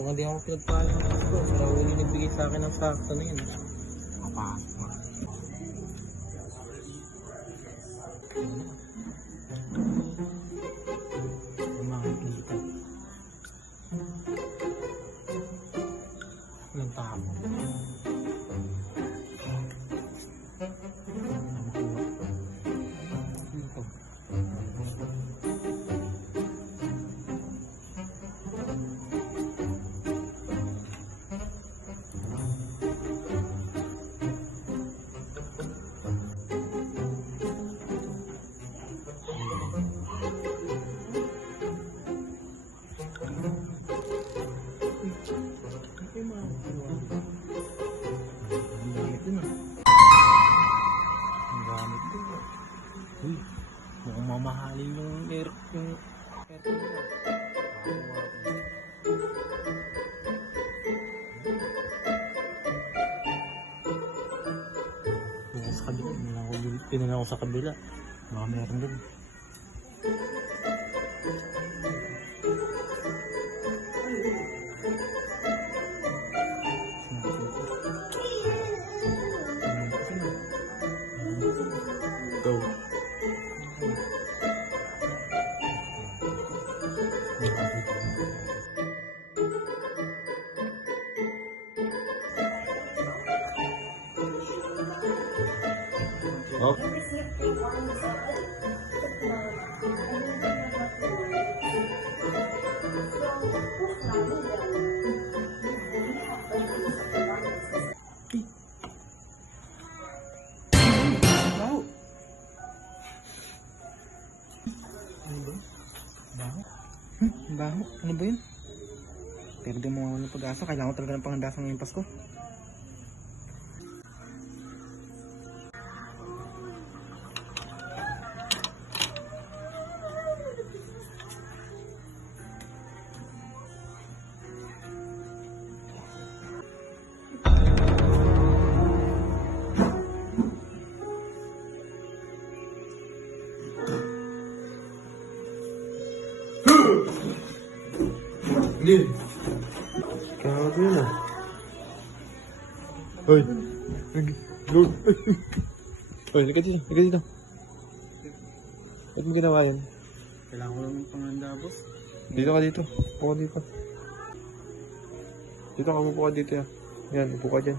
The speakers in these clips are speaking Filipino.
Kung hindi ako pinagpala ng gusto, sila huli nagbigay sa akin ng sakto na yun. Mapasok nga. Umangat na dito. Ilang tao. Dito. Ang gamit din ah. Ang gamit din ah. Uy, mukhang mamahalin yung aircon nila. Yung sa kabila, pinala ako sa kabila. Baka meron din. Go. Oh. Baho? Baho? Ano ba yun? Pero di mo ng pag-asa. Kailangan ko talaga ng panghandasan ngayong Pasko. Hindi. Kaya ko yun ah. Hoy. Lord. Hoy, likat dito. Likat dito. Ba't mo ginawa yan? Kailangan ko lang ng panghanda, boss. Dito ka dito. Upo ka dito. Dito ka, upo ka dito yan. Yan, upo ka dyan.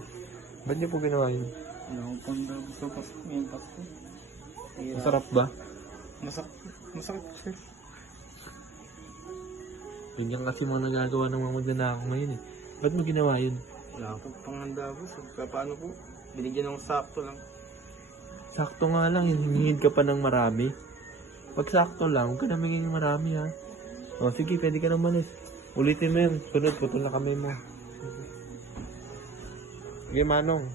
Ba't niyo po ginawa yun? Kailangan ko panghanda, boss. Sa Pasko. Ngayong Pasko. Masarap ba? Masakit, sir. Ganyan kasi mga nagagawa ng mga magnanakaw ngayon eh. Ba't mo ginawa yun? Wala akong panghanda, boss. Paano po? Binigyan ng sakto lang. Sakto nga lang, hinihid ka pa ng marami. Pag sakto lang, huwag ka namingin ng marami ha. O sige, pwede ka nang malis. Ulitin mo yun. Sunod, putol na kami mo. Sige, Manong.